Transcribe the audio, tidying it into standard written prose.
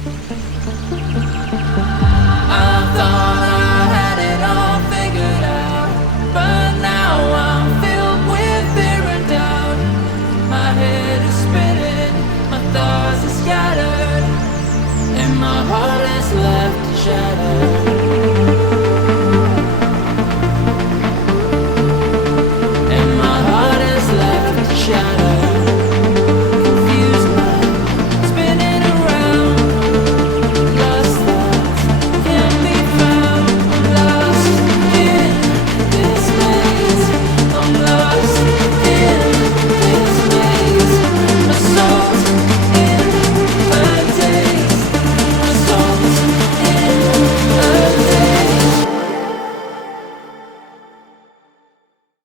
I thought I had it all figured out, but now I'm filled with fear and doubt. My head is spinning, my thoughts are scattered, and my heart is left shattered.